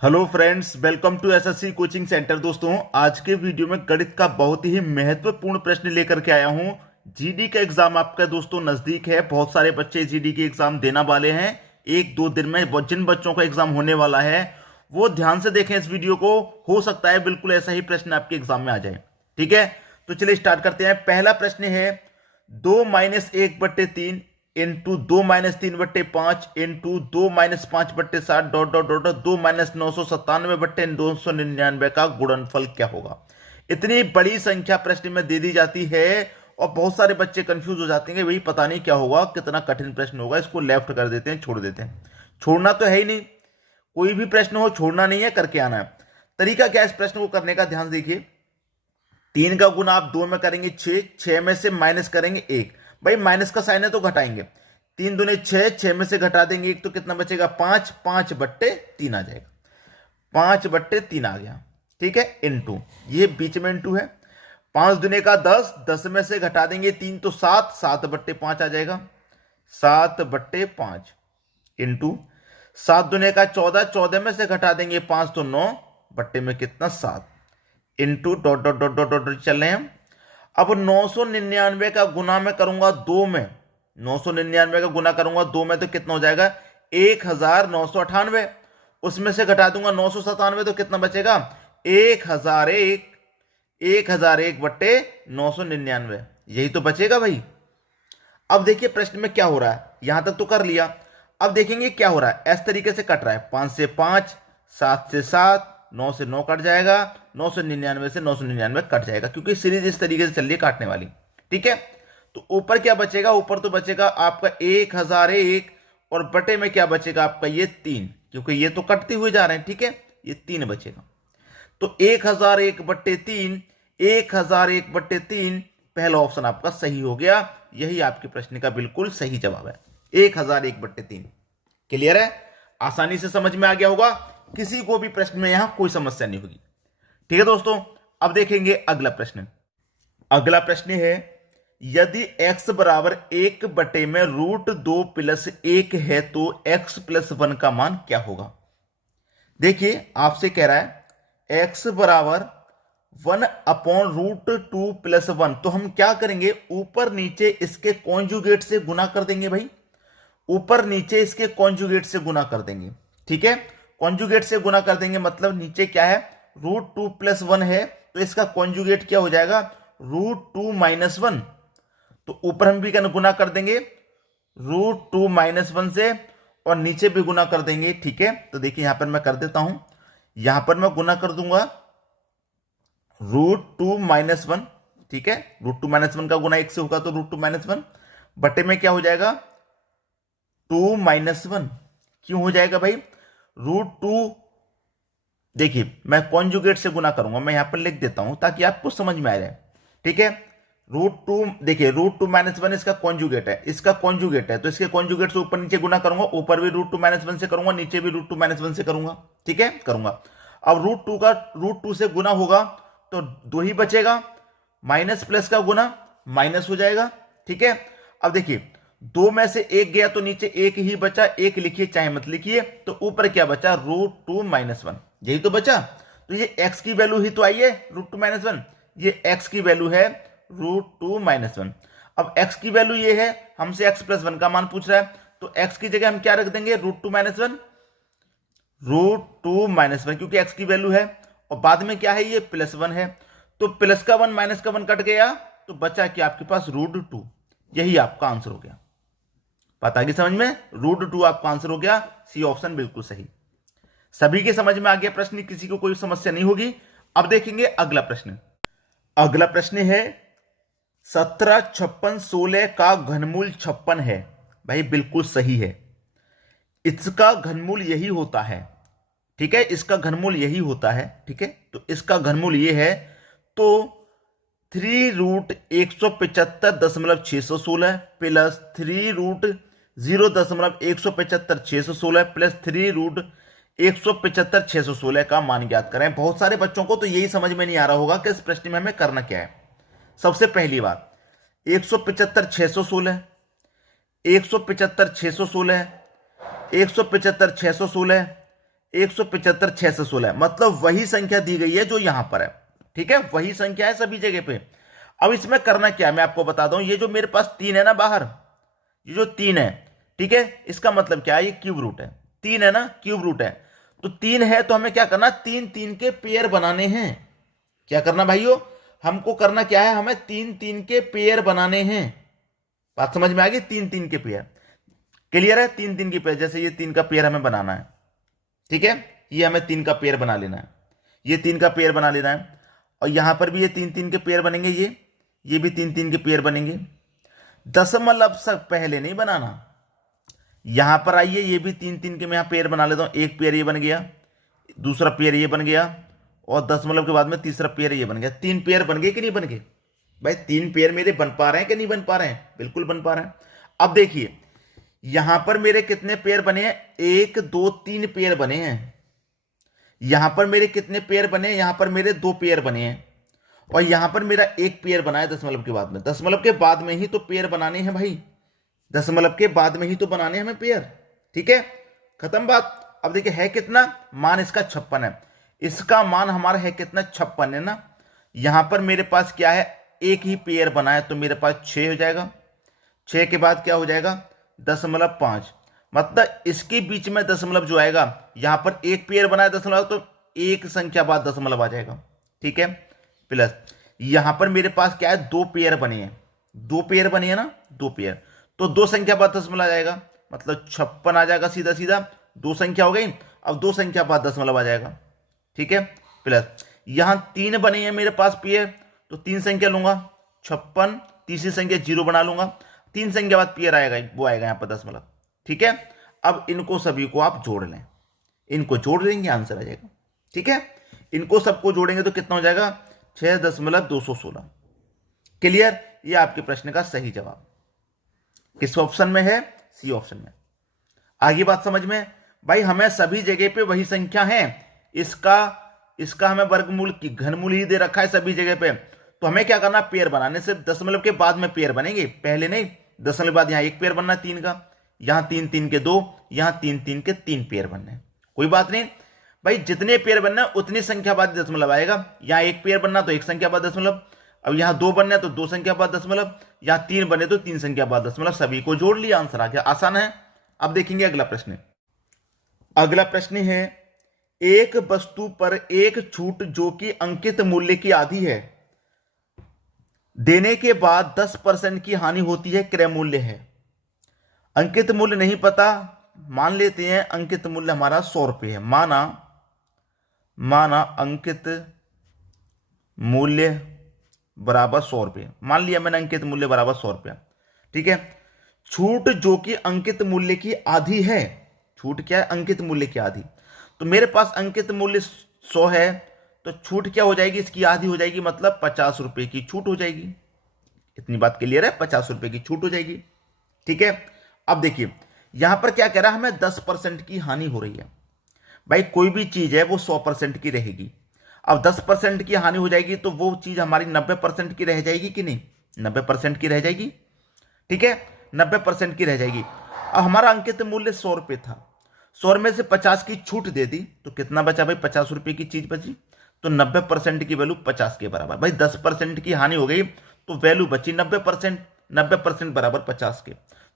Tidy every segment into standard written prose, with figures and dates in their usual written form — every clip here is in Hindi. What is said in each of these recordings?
Hello friends, welcome to SSC coaching centre. दोस्तों, आज के वीडियो में गणित का बहुत ही महत्वपूर्ण प्रश्न लेकर के आया हूं। जीडी का एग्जाम आपका दोस्तों नजदीक है। बहुत सारे बच्चे जीडी के एग्जाम देने वाले हैं। एक दो दिन में जिन बच्चों का एग्जाम होने वाला है वो ध्यान से देखें इस वीडियो को। हो सकता है बिल्कुल ऐसा ही प्रश्न आपके एग्जाम में आ जाए। ठीक है, तो चलिए स्टार्ट करते हैं। पहला प्रश्न है 2-1/3 into 2-3/5 into 2-5/7 dot dot dot 2-997/299 का गुणनफल क्या होगा। इतनी बड़ी संख्या प्रश्न में दे दी जाती है और बहुत सारे बच्चे कंफ्यूज हो जाते हैं कि भाई पता नहीं क्या होगा, कितना कठिन प्रश्न होगा, इसको लेफ्ट कर देते हैं, छोड़ देते हैं। छोड़ना तो है ही नहीं, कोई भी प्रश्न हो छोड़ना नहीं है, करके आना है। तरीका क्या है इस प्रश्न को करने का, ध्यान देखिए। 3 का गुना आप 2 में करेंगे 6, 6 में से माइनस करेंगे 1। भाई माइनस का साइन है तो घटाएंगे। 3 दूने 6, 6 में से घटा देंगे 1 तो कितना बचेगा 5, 5/3 आ जाएगा। 5/3 आ गया। ठीक है, इंटू ये बीच में इंटू है। 5 दूने का 10, 10 में से घटा देंगे 3 तो 7, 7/5 आ जाएगा। 7/5 इंटू 7 दूने का 14, 14 में से घटा देंगे 5 तो 9 बट्टे में कितना 7 into dot dot dot dot dot चल रहे हैं। अब 999 का गुना मैं करूंगा 2 में, 999 का गुना करूंगा 2 में तो कितना हो जाएगा 1998। उसमें से घटा दूंगा 997 तो कितना बचेगा 1001, 1001/999, यही तो बचेगा भाई। अब देखिए प्रश्न में क्या हो रहा है, यहां तक तो कर लिया। अब देखेंगे क्या हो रहा है। इस तरीके से कट रहा है, 5 से 5, 7 से 7, 9 से 9 कट जाएगा, 999 से 999 कट जाएगा, क्योंकि सीरीज इस तरीके से चल रही है काटने वाली। ठीक है, तो ऊपर क्या बचेगा, ऊपर तो बचेगा आपका 1001 और बटे में क्या बचेगा आपका ये 3, क्योंकि ये तो कटते हुए जा रहे हैं। ठीक है, ये 3 बचेगा। तो 1001/3, 1001/3 पहला ऑप्शन आपका सही हो गया। यही आपके प्रश्न का बिल्कुल सही जवाब है, 1001/3। क्लियर है, आसानी से समझ में आ गया होगा। किसी को भी प्रश्न में यहां कोई समस्या नहीं होगी। ठीक है दोस्तों, अब देखेंगे अगला प्रश्न। अगला प्रश्न है यदि x बराबर 1 में √2 + 1 है तो x + 1 का मान क्या होगा। देखिए आपसे कह रहा है x बराबर 1/√2 + 1, तो हम क्या करेंगे, ऊपर नीचे इसके कॉन्जुगेट से गुना कर देंगे। भाई ऊपर नीचे इसके कॉन्जुगेट से गुना कर देंगे। ठीक है, कॉन्जुगेट से गुना कर देंगे मतलब नीचे क्या है √2 + 1 है, तो इसका कॉन्जुगेट क्या हो जाएगा √2 - 1। तो ऊपर हम भी गुना कर देंगे √2 - 1 से और नीचे भी गुना कर देंगे। ठीक है, तो देखिए यहां पर मैं कर देता हूं, यहां पर मैं गुना कर दूंगा √2 - 1। ठीक है, √2 - 1 का गुना 1 से होगा तो √2 - 1 बटे में क्या हो जाएगा 2 - 1। क्यों हो जाएगा भाई, √2, देखिए मैं कॉन्जुगेट से गुना करूंगा, मैं यहां पर लिख देता हूं ताकि आपको समझ में आ जाए। ठीक है, √2, देखिए √2 - 1 इसका कॉन्जुगेट है, इसका कॉन्जुगेट है, तो इसके कॉन्जुगेट से ऊपर नीचे गुना करूंगा, ऊपर भी √2 - 1 से करूंगा, नीचे भी √2 - 1 से करूंगा। ठीक है, करूंगा। अब √2 का √2 से गुना होगा तो 2 ही बचेगा, माइनस प्लस का गुना माइनस हो जाएगा। ठीक है, अब देखिए 2 में से 1 गया तो नीचे 1 ही बचा, 1 लिखिए चाहे मत लिखिए, तो ऊपर क्या बचा √2 - 1, यही तो बचा। तो ये x की वैल्यू ही तो आई है √2 - 1, ये x की वैल्यू है √2 - 1। अब x की वैल्यू ये है, हमसे x + 1 का मान पूछ रहा है, तो x की जगह हम क्या रख देंगे √2 - 1, √2 - 1, क्योंकि x की वैल्यू है और बाद में क्या है ये +1 है, तो प्लस का 1 माइनस का 1 कट गया तो बचा कि आपके पास √2, यही आपका आंसर हो गया। पता कि समझ में, √2 आपका आंसर हो गया, सी ऑप्शन बिल्कुल सही। सभी के समझ में आ गया प्रश्न, किसी को कोई समस्या नहीं होगी। अब देखेंगे अगला प्रश्न। अगला प्रश्न है 17, 56, 16 का घनमूल 56 है। भाई बिल्कुल सही है, इसका घनमूल यही होता है। ठीक है, इसका घनमूल यही होता है। ठीक है, तो इसका घनमूल ये है, तो 3√175.616 प्लस 3√0.175.616 प्लस 3√175.616 का मान ज्ञात करें। बहुत सारे बच्चों को तो यही समझ में नहीं आ रहा होगा कि इस प्रश्न में हमें करना क्या है। सबसे पहली बात 175/616, 175/616, 175/616, 175 6 से 16 है, मतलब वही संख्या दी गई है जो यहां पर है। ठीक है, वही संख्या है सभी जगह पे। अब इसमें करना क्या है मैं आपको बता दूं। ये जो मेरे पास 3 है ना बाहर, ये जो 3 है, ठीक है, इसका मतलब क्या है, ये क्यूब रूट है। 3 है ना, क्यूब रूट है। तो 3 है तो हमें क्या करना, 3 3 के पेयर बनाने हैं। क्या करना भाइयों, हमको करना क्या है, हमें 3 3 के पेयर बनाने हैं। बात समझ में आ गई, 3 3 के पेयर। क्लियर है, 3 3 के पेयर। जैसे ये 3 का पेयर हमें बनाना है, ठीक है, ये हमें 3 का पेयर बना लेना है, ये 3 का पेयर बना लेना है। और यहां पर भी ये 3 3 के पेयर बनेंगे, ये भी 3 3 के पेयर बनेंगे। दशमलव से पहले नहीं बनाना। यहां पर आइए, ये भी 3 3 के मैं यहां पेयर बना लेता हूं। एक पेयर ये बन गया, दूसरा पेयर ये बन गया, और दशमलव के बाद में तीसरा पेयर ये बन गया। 3 पेयर बन गए कि नहीं बन गए भाई? 3 पेयर मेरे बन पा रहे हैं कि नहीं बन पा रहे हैं? बिल्कुल बन पा रहे हैं। अब देखिए यहां पर मेरे कितने पेयर बने हैं, 1 2 3 पेयर बने हैं। यहां पर मेरे कितने पेयर बने हैं, यहां पर मेरे 2 पेयर बने हैं। और यहां पर मेरा एक पेयर बना है दशमलव के बाद में। दशमलव के बाद में ही तो पेयर बनाने हैं भाई, दशमलव के बाद में ही तो बनाने हैं हमें पेयर। ठीक है, खत्म बात। अब देखिए है कितना, मान इसका 56 है। इसका मान हमारा है कितना, 56 है ना। यहां पर मेरे पास क्या है, एक ही पेयर बना है, तो मेरे पास 6 हो जाएगा। 6 के बाद क्या हो जाएगा, 0.5। मतलब इसके बीच में दशमलव जो आएगा, यहां पर एक पेयर बना है दशमलव, तो एक संख्या बाद दशमलव आ जाएगा। ठीक है, प्लस यहां पर मेरे पास क्या है, 2 पेयर बने हैं, 2 पेयर बने हैं ना, 2 पेयर, तो 2 संख्या बाद दशमलव आ जाएगा, मतलब 56 आ जाएगा सीधा सीधा। 2 संख्या हो गई, अब 2 संख्या बाद दशमलव आ जाएगा। ठीक है, प्लस यहां 3 बने हैं मेरे पास पेयर, तो 3 संख्या लूंगा, 56, तीसरी संख्या 0 बना लूंगा, 3 संख्या बाद पेयर आएगा, वो आएगा यहां पर दशमलव। ठीक है, अब इनको सभी को आप जोड़ लें, इनको जोड़ लेंगे आंसर आ जाएगा। ठीक है, इनको सबको जोड़ेंगे तो कितना हो जाएगा, 6.216। क्लियर, ये आपके प्रश्न का सही जवाब किस ऑप्शन में है, सी ऑप्शन में। आगे बात समझ में भाई, हमें सभी जगह पे वही संख्या है, इसका हमें वर्गमूल की घनमूल ही दे रखा है सभी जगह पे। तो हमें क्या करना, पेयर बनाने से दशमलव के बाद में पेयर बनेंगे, पहले नहीं। दशमलव के बाद यहां एक पेयर बनना है 3 का, यहां 3 3 के 2, यहां 3 3 के 3 पेयर बनने हैं। कोई बात नहीं भाई, जितने पेयर बनना है उतनी संख्या बाद दशमलव आएगा। यहां एक पेयर बनना तो एक संख्या बाद दशमलव, अब यहां 2 बनना तो 2 संख्या बाद दशमलव, यहां 3 बने तो 3 संख्या बाद दशमलव। सभी को जोड़ लिया, आंसर आ गया। आसान है। अब देखेंगे अगला प्रश्न। अगला प्रश्न है, एक वस्तु पर एक छूट जो कि अंकित मूल्य की आधी है, देने के बाद 10% की हानि होती है, क्रय मूल्य है। अंकित मूल्य नहीं पता, मान लेते हैं अंकित मूल्य हमारा 100 रुपये है। माना अंकित मूल्य बराबर 100 रुपये, मान लिया मैंने अंकित मूल्य बराबर 100 रुपया। ठीक है, छूट जो कि अंकित मूल्य की आधी है, छूट क्या है, अंकित मूल्य की आधी। तो मेरे पास अंकित मूल्य 100 है, तो छूट क्या हो जाएगी, इसकी आधी हो जाएगी, मतलब 50 रुपये की छूट हो जाएगी। इतनी बात क्लियर है, 50 रुपये की छूट हो जाएगी। ठीक है, अब देखिए यहां पर क्या कह रहा है, हमें 10% की हानि हो रही है। भाई कोई भी चीज है वो 100% की रहेगी, अब 10% की हानि हो जाएगी तो वो चीज हमारी 90% की रह जाएगी कि नहीं, 90% की रह जाएगी। ठीक है, 90% की रह जाएगी। अब हमारा अंकित मूल्य 100 रुपये था, 100 में से 50 की छूट दे दी तो कितना बचा भाई, 50 रुपये की चीज बची, तो 90% की वैल्यू 50 के बराबर। भाई 10% की हानि हो गई तो वैल्यू बची 90%, 90% बराबर 50 के,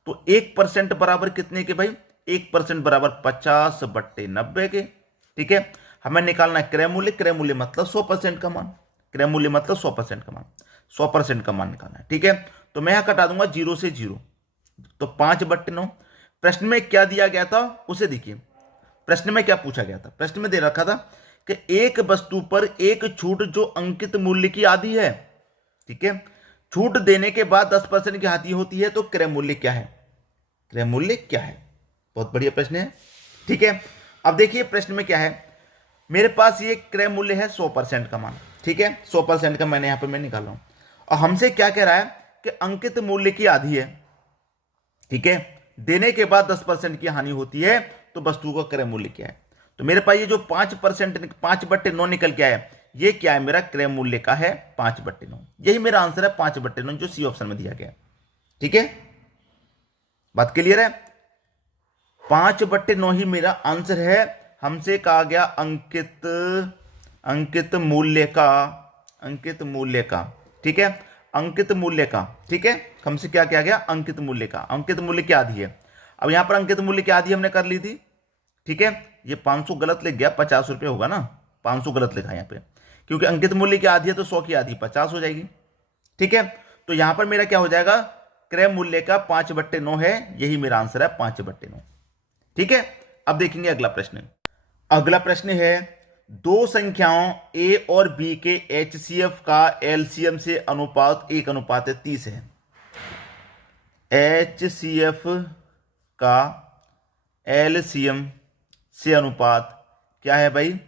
तो 1% बराबर कितने के भाई, 1% बराबर 50/90 के। ठीक है, हमें निकालना है क्रय मूल्य, क्रय मूल्य मतलब 100% का मान, क्रय मूल्य मतलब 100% का मान, 100% का मान निकालना है। ठीक है, तो मैं यहां कटा दूंगा 0 से 0, तो 5/9। प्रश्न में क्या दिया गया था उसे देखिए, प्रश्न में क्या पूछा गया था, प्रश्न में दे रखा था कि एक वस्तु पर एक छूट जो अंकित मूल्य की आधी है। ठीक है, छूट देने के बाद 10% की हानि होती है, तो क्रय मूल्य क्या है, क्रय मूल्य क्या है। बहुत बढ़िया प्रश्न है। ठीक है, अब देखिए प्रश्न में क्या है, मेरे पास ये क्रय मूल्य है 100% का मान। ठीक है, 100% का मैंने यहां पर मैं निकाल रहा हूं, और हमसे क्या कह रहा है कि अंकित मूल्य की आधी है। ठीक है, देने के बाद 10% की हानि होती है, तो वस्तु का क्रय मूल्य क्या है। तो मेरे पास ये जो 5%, 5/9 निकल के आया, ये क्या है, मेरा क्रय मूल्य का है 5/9। यही मेरा आंसर है 5/9, जो सी ऑप्शन में दिया गया। ठीक है, बात क्लियर है, 5/9 ही मेरा आंसर है। हमसे कहा गया अंकित मूल्य का, ठीक है, अंकित मूल्य का, ठीक है, हमसे क्या किया गया, अंकित मूल्य का। अंकित मूल्य क्या आदि है, अब यहां पर अंकित मूल्य क्या आदि हमने कर ली थी, ठीक है। ये 500 गलत लिख गया, 50 रुपये होगा ना, 500 गलत लिखा यहाँ पे, क्योंकि अंकित मूल्य की आधी है तो 100 की आधी 50 हो जाएगी, ठीक है। तो यहां पर मेरा क्या हो जाएगा, क्रय मूल्य का 5/9 है, यही मेरा आंसर है 5/9, ठीक है। अब देखेंगे अगला प्रश्न। अगला प्रश्न है, दो संख्याओं a और b के HCF का LCM से अनुपात 1:30 है। HCF का LCM से अनुपात क्या है भाई,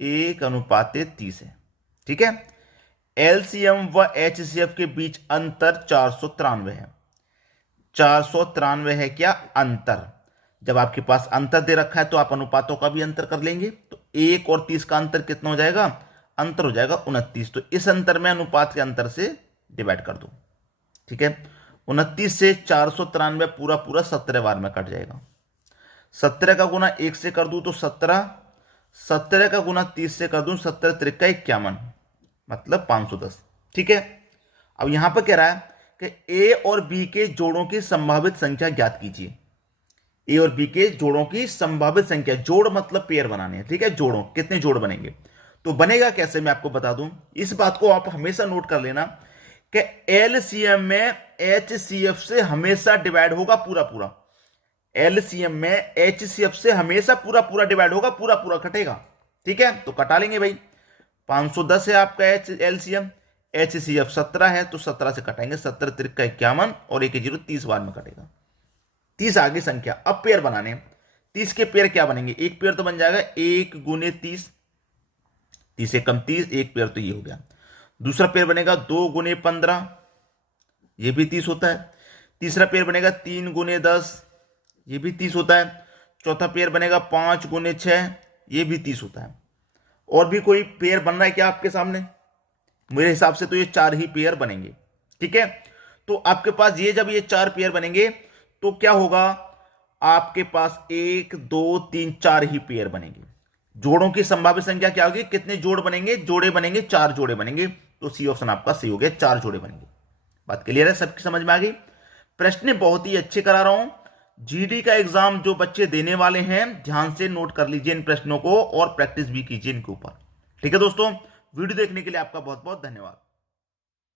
1:30 है, ठीक है। LCM व HCF के बीच अंतर 493 है। 493 है क्या, अंतर। जब आपके पास अंतर दे रखा है तो आप अनुपातों का भी अंतर कर लेंगे, तो 1 और 30 का अंतर कितना हो जाएगा, अंतर हो जाएगा 29। तो इस अंतर में अनुपात के अंतर से डिवाइड कर दो, ठीक है। 29 से 493 पूरा पूरा 17 बार में कट जाएगा। 17 का गुना 1 से कर दूं तो 17, 17 का गुना 30 से कर दूं 17 त्रिका 51, मतलब 510, ठीक है। अब यहां पर कह रहा है कि ए और बी के जोड़ों की संभावित संख्या ज्ञात कीजिए। ए और बी के जोड़ों की संभावित संख्या, जोड़ मतलब पेयर बनाने हैं, ठीक है। जोड़ों, कितने जोड़ बनेंगे, तो बनेगा कैसे मैं आपको बता दूं। इस बात को आप हमेशा नोट कर लेना कि एलसीएम में एचसीएफ से हमेशा डिवाइड होगा पूरा पूरा। एलसीएम में एचसीएफ से हमेशा पूरा पूरा डिवाइड होगा, पूरा पूरा कटेगा, ठीक है। तो कटा लेंगे भाई, 510 है आपका एलसीएम, एचसीएफ 17 है तो 17 से कटाएंगे, 17 त्रिका 51 और 1 0 30 बार में कटेगा। 30 आगे संख्या। अब पेयर बनाने, 30 के पेयर क्या बनेंगे, एक पेयर तो बन जाएगा 1 गुने 30, 30 से कम 30, एक पेयर तो ये हो गया। दूसरा पेयर बनेगा 2 गुने 15, ये भी 30 होता है। तीसरा पेयर बनेगा 3 गुने 10, ये भी 30 होता है। चौथा पेयर बनेगा 5 गुने 6, ये भी 30 होता है। और भी कोई पेयर बन रहा है क्या आपके सामने, मेरे हिसाब से तो ये 4 ही पेयर बनेंगे, ठीक है। तो आपके पास ये जब ये 4 पेयर बनेंगे तो क्या होगा, आपके पास 1 2 3 4 ही पेयर बनेंगे। जोड़ों की संभावित संख्या क्या होगी, कितने जोड़ बनेंगे, जोड़े बनेंगे, 4 जोड़े बनेंगे। तो सी ऑप्शन आपका सही हो गया, 4 जोड़े बनेंगे। बात क्लियर है, सबकी समझ में आ गई। प्रश्न बहुत ही अच्छे करा रहा हूं। जीडी का एग्जाम जो बच्चे देने वाले हैं ध्यान से नोट कर लीजिए इन प्रश्नों को और प्रैक्टिस भी कीजिए इनके ऊपर, ठीक है दोस्तों। वीडियो देखने के लिए आपका बहुत बहुत धन्यवाद।